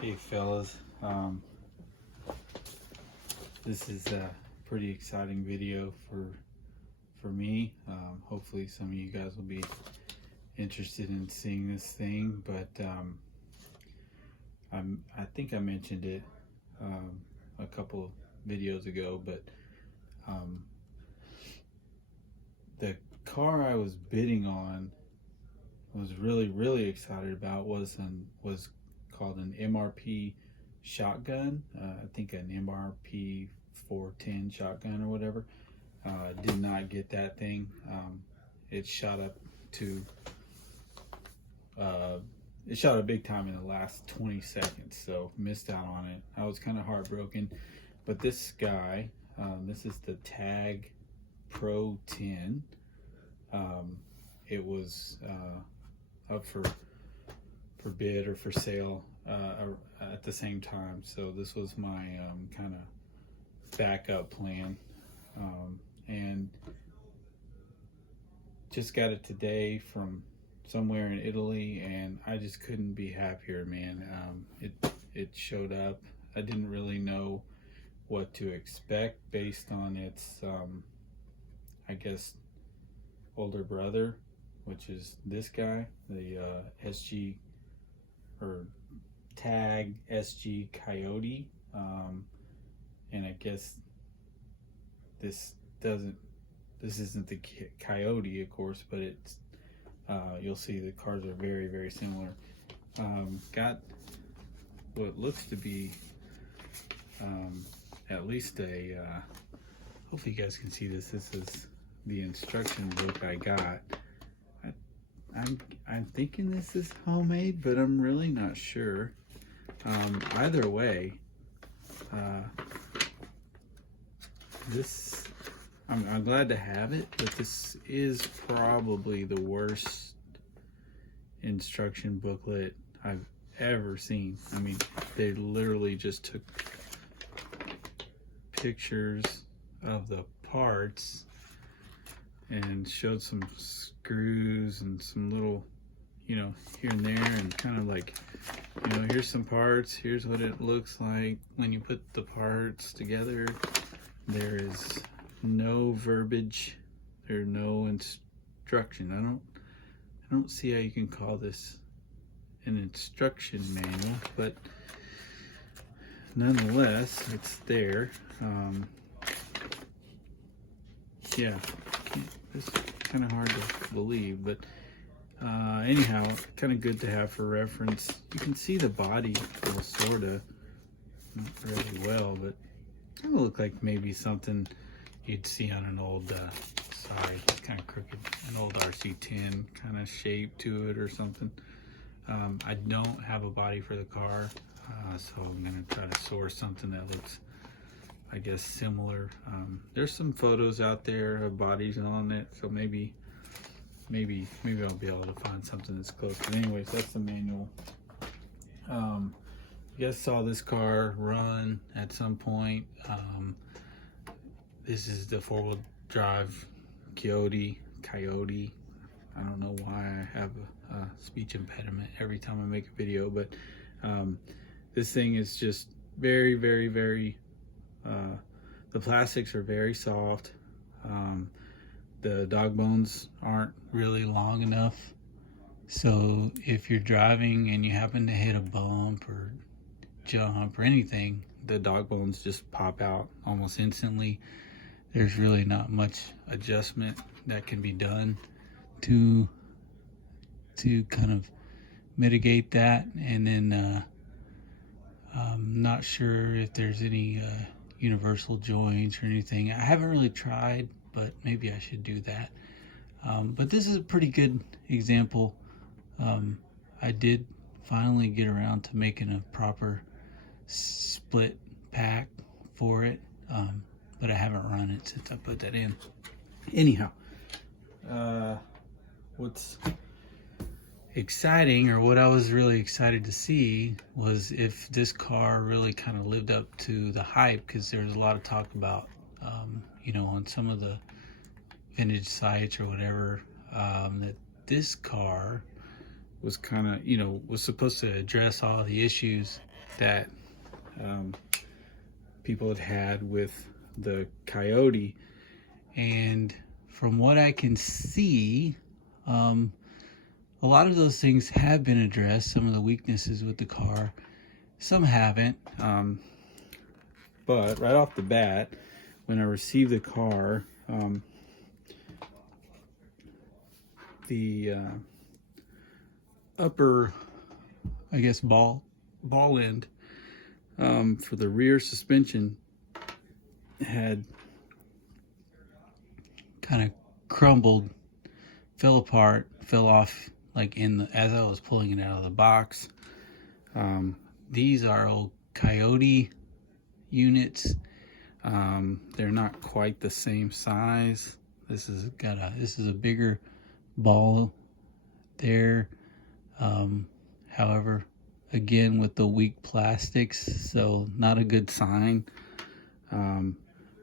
Hey fellas, this is a pretty exciting video for me. Hopefully some of you guys will be interested in seeing this thing, but I think I mentioned it a couple videos ago, but the car I was bidding on, was really excited about, was called an MRP shotgun. I think an MRP 410 shotgun or whatever. Did not get that thing. It shot up to it shot up big time in the last 20 seconds, so missed out on it. I was kind of heartbroken. But this guy, this is the Tag Pro 10. It was up for bid or for sale at the same time, so this was my kind of backup plan, and just got it today from somewhere in Italy, and I just couldn't be happier, man. It showed up. I didn't really know what to expect based on its I guess older brother, which is this guy, the SG or Tag SG Coyote, and I guess this isn't the Coyote, of course, but it's you'll see the cars are very similar. Got what looks to be at least a hopefully you guys can see this. This is the instruction book I got. I'm thinking this is homemade, but I'm really not sure. Either way, this I'm glad to have it, but this is probably the worst instruction booklet I've ever seen. I mean, they literally just took pictures of the parts and showed some screws and some little, here and there, and kind of like, here's some parts, here's what it looks like when you put the parts together. There is no verbiage, there's no instruction. I don't see how you can call this an instruction manual, but nonetheless, it's there. Yeah, it's kind of hard to believe, but anyhow, kind of good to have for reference. You can see the body, well, sort of, not really well, but kind of look like maybe something you'd see on an old, sorry, it's kind of crooked, an old RC10 kind of shape to it or something. I don't have a body for the car, so I'm going to try to source something that looks, I guess, similar. There's some photos out there of bodies on it, so maybe I'll be able to find something that's close. But anyways, that's the manual. You guys saw this car run at some point. This is the four-wheel drive Coyote. I don't know why I have a speech impediment every time I make a video, but this thing is just very the plastics are very soft. The dog bones aren't really long enough, so if you're driving and you happen to hit a bump or jump or anything, the dog bones just pop out almost instantly. There's really not much adjustment that can be done to kind of mitigate that. And then I'm not sure if there's any universal joints or anything. I haven't really tried, but maybe I should do that. But this is a pretty good example. I did finally get around to making a proper split pack for it, but I haven't run it since I put that in. Anyhow, what's exciting, or what I was really excited to see, was if this car really kind of lived up to the hype, because there's a lot of talk about on some of the vintage sites or whatever, that this car was kind of was supposed to address all the issues that people had with the Coyote. And from what I can see, a lot of those things have been addressed. Some of the weaknesses with the car, some haven't. But right off the bat, when I received the car, the upper, I guess, ball end for the rear suspension had kind of crumbled, fell apart, fell off like as I was pulling it out of the box. These are old Coyote units. They're not quite the same size. This is a bigger ball there. However, again, with the weak plastics, so not a good sign.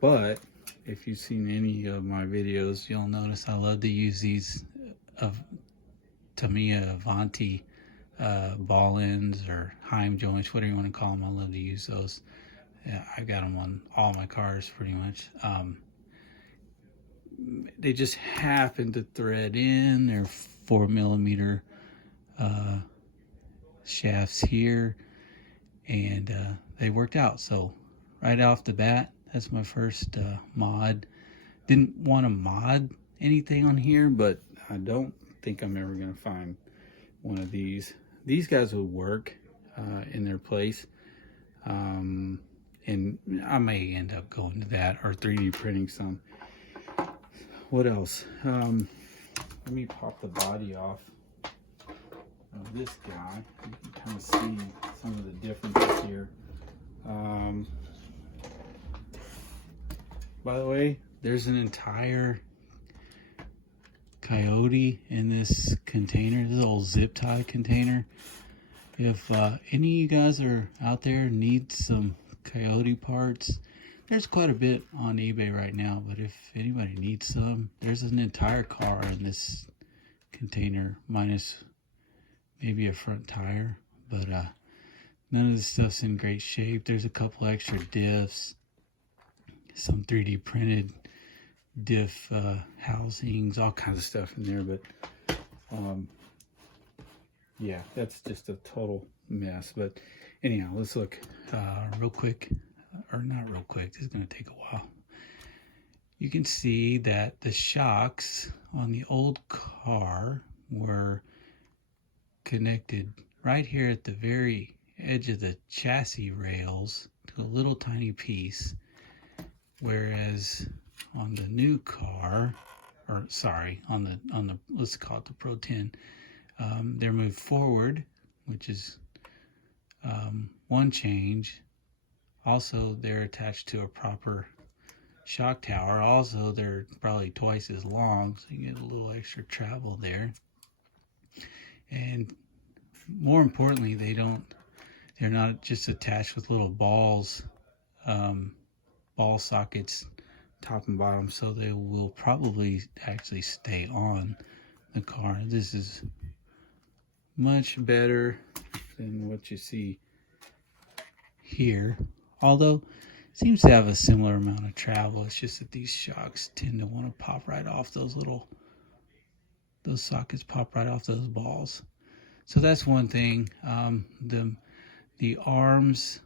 But if you've seen any of my videos, you'll notice I love to use these Tamiya Avanti ball ends or Heim joints, whatever you want to call them. I love to use those. Yeah, I got them on all my cars pretty much. They just happen to thread in. They're 4mm shafts here, and they worked out. So right off the bat, that's my first mod. Didn't want to mod anything on here, but I don't think I'm ever going to find one of these. These guys would work in their place. And I may end up going to that or 3D printing some. What else? Let me pop the body off of this guy. You can kind of see some of the differences here. By the way, there's an entire Coyote in this container, this old zip tie container. If any of you guys are out there need some Coyote parts, there's quite a bit on eBay right now, but if anybody needs some, there's an entire car in this container minus maybe a front tire, but none of this stuff's in great shape. There's a couple extra diffs, some 3D printed diff housings, all kinds of stuff in there, but yeah, that's just a total mess. But anyhow, let's look real quick, or not real quick, this is going to take a while. You can see that the shocks on the old car were connected right here at the very edge of the chassis rails to a little tiny piece, whereas on the new car, or sorry, on the let's call it the Pro 10, they're moved forward, which is one change. Also, they're attached to a proper shock tower. Also, they're probably twice as long, so you get a little extra travel there. And more importantly, they're not just attached with little balls, ball sockets, top and bottom, so they will probably actually stay on the car. This is much better than what you see here, although it seems to have a similar amount of travel. It's just that these shocks tend to want to pop right off those sockets pop right off those balls. So that's one thing. The arms,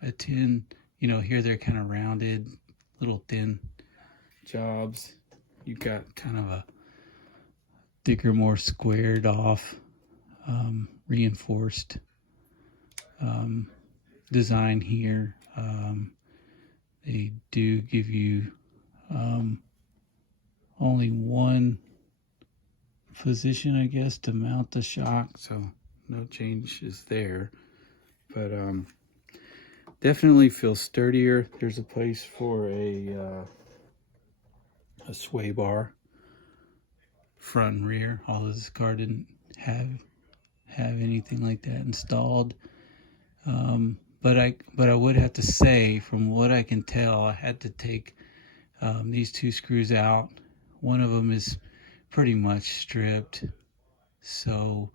here they're kind of rounded, little thin jobs. You got kind of a thicker, more squared off, reinforced design here. They do give you only one position, I guess, to mount the shock, so no changes there. But definitely feels sturdier. There's a place for a sway bar, front and rear. Although this car didn't have anything like that installed. But I would have to say, from what I can tell, I had to take these two screws out. One of them is pretty much stripped. So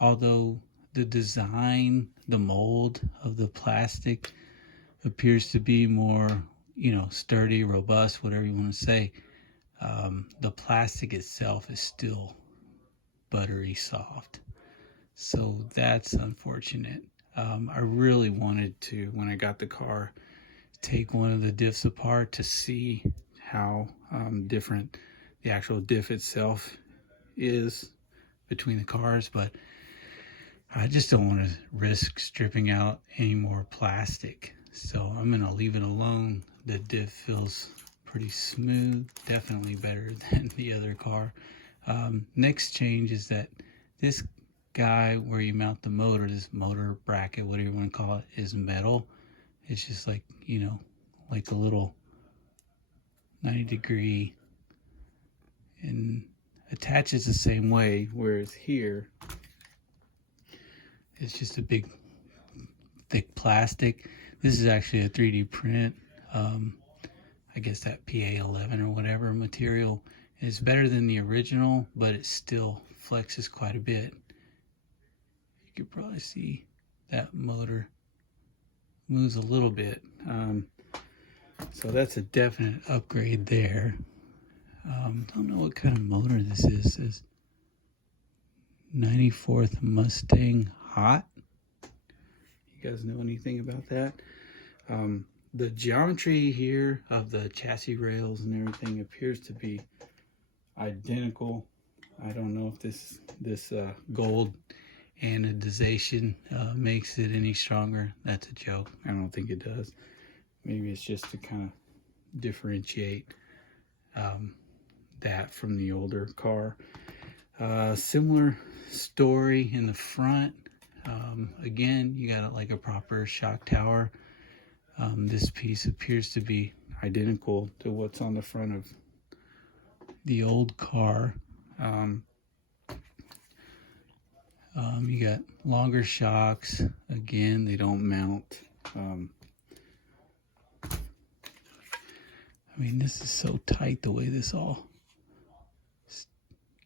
although the design, the mold of the plastic appears to be more, sturdy, robust, whatever you want to say. The plastic itself is still buttery soft. So that's unfortunate. I really wanted to, when I got the car, take one of the diffs apart to see how different the actual diff itself is between the cars, but I just don't want to risk stripping out any more plastic. So I'm going to leave it alone. The diff feels pretty smooth, definitely better than the other car. Next change is that this guy where you mount the motor, this motor bracket, whatever you want to call it, is metal. It's just like, like a little 90-degree, and attaches the same way, whereas here it's just a big thick plastic. This is actually a 3D print. I guess that PA11 or whatever material is better than the original, but it still flexes quite a bit. You could probably see that motor moves a little bit. So that's a definite upgrade there. Don't know what kind of motor this is. It says 94th Mustang Hot. You guys know anything about that? The geometry here of the chassis rails and everything appears to be identical. I don't know if this gold anodization makes it any stronger. That's a joke. I don't think it does. Maybe it's just to kind of differentiate that from the older car. Similar story in the front. Again, you got like a proper shock tower. This piece appears to be identical to what's on the front of the old car. You got longer shocks. Again, they don't mount. This is so tight the way this all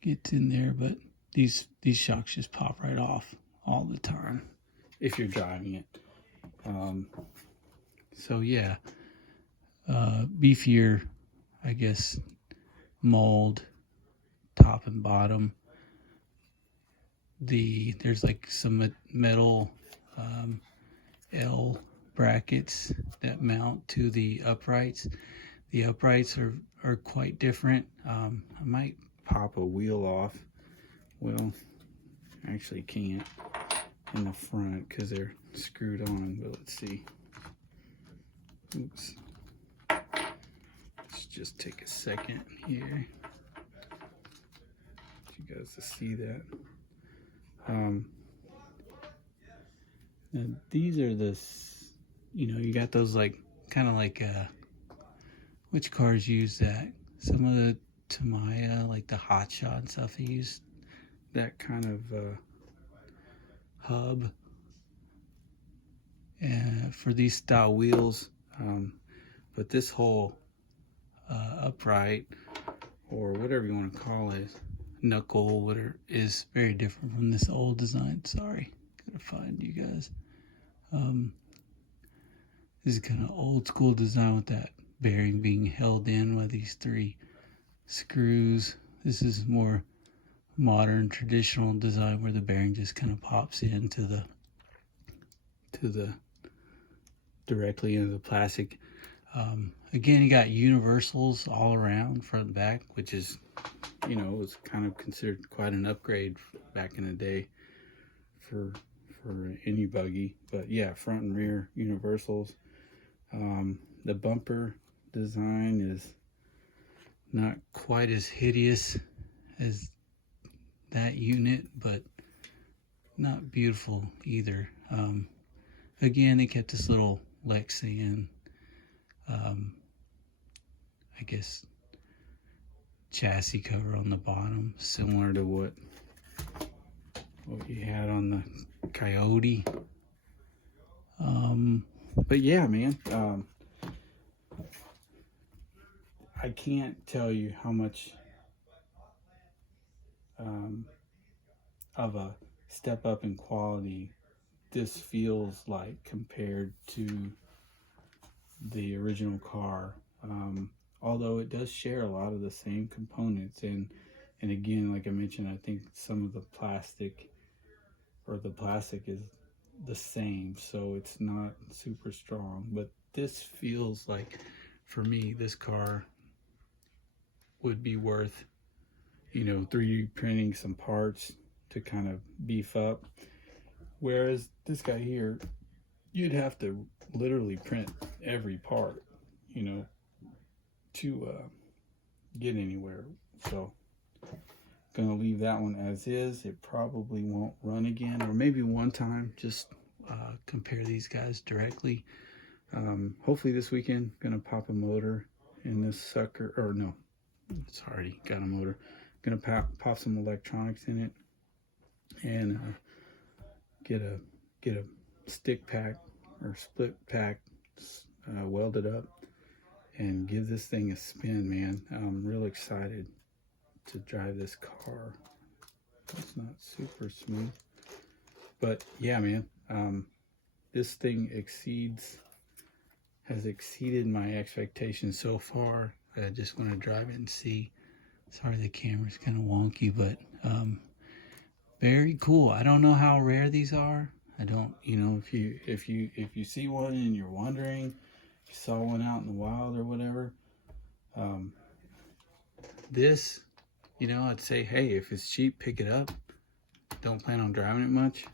gets in there, but these shocks just pop right off all the time if you're driving it. So yeah, beefier, I guess, mold, top and bottom. There's like some metal L brackets that mount to the uprights. The uprights are quite different. I might pop a wheel off. Well, actually can't in the front because they're screwed on, but let's see. Oops. Let's just take a second here. For you guys to see that. Now these are you got those kind of like which cars use that? Some of the Tamiya, like the Hot Shot and stuff, they use that kind of hub for these style wheels. But this whole upright, or whatever you want to call it, knuckle, whatever, is very different from this old design. Sorry, gotta find you guys. This is kind of old school design with that bearing being held in by these 3 screws. This is more modern, traditional design where the bearing just kind of pops into the directly into the plastic. Again, you got universals all around, front and back, which is, was kind of considered quite an upgrade back in the day for any buggy. But yeah, front and rear universals. The bumper design is not quite as hideous as that unit, but not beautiful either. Again, they kept this little Lexian, I guess, chassis cover on the bottom, similar to what you had on the Coyote. But yeah, man, I can't tell you how much of a step up in quality this feels like compared to the original car. Although it does share a lot of the same components, and again, like I mentioned, I think some of the plastic is the same, so it's not super strong. But this feels like, for me, this car would be worth, 3D printing some parts to kind of beef up. Whereas this guy here, you'd have to literally print every part, to get anywhere. So gonna leave that one as is. It probably won't run again, or maybe one time, just compare these guys directly. Hopefully this weekend, gonna pop a motor in this sucker, or no, it's already got a motor. Gonna pop some electronics in it, and get a stick pack or split pack welded up, and give this thing a spin, man. I'm real excited to drive this car. It's not super smooth, but yeah, man, this thing has exceeded my expectations so far. I just want to drive it and see. Sorry, the camera's kind of wonky, but very cool. I don't know how rare these are. I don't, if you see one and you're wondering, if you saw one out in the wild or whatever, this, I'd say, hey, if it's cheap, pick it up. Don't plan on driving it much.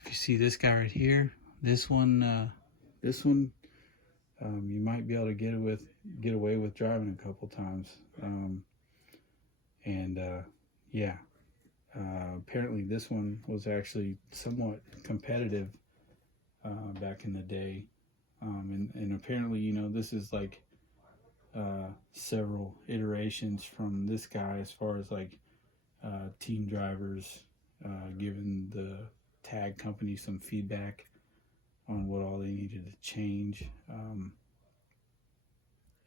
If you see this guy right here, this one, you might be able to get away with driving a couple times. Yeah. Apparently this one was actually somewhat competitive back in the day, and apparently, this is like several iterations from this guy, as far as like team drivers giving the tag company some feedback on what all they needed to change.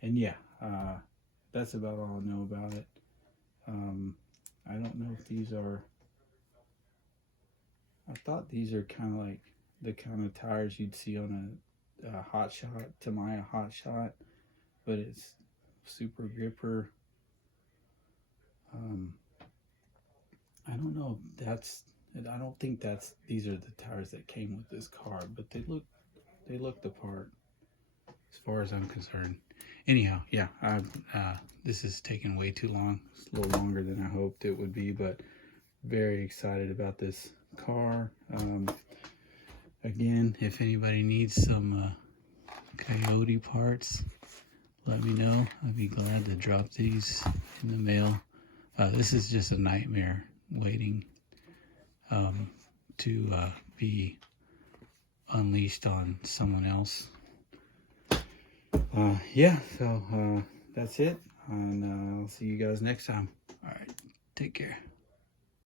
And yeah, that's about all I know about it. I don't know if these are, I thought these are kind of like the kind of tires you'd see on a Hot Shot, Tamiya Hot Shot, but it's super gripper. I don't know if I don't think these are the tires that came with this car, but they look the part as far as I'm concerned. Anyhow, yeah, this is taking way too long. It's a little longer than I hoped it would be, but very excited about this car. Again, if anybody needs some Coyote parts, let me know. I'd be glad to drop these in the mail. This is just a nightmare waiting to be unleashed on someone else. Yeah, so that's it, and I'll see you guys next time. All right, take care.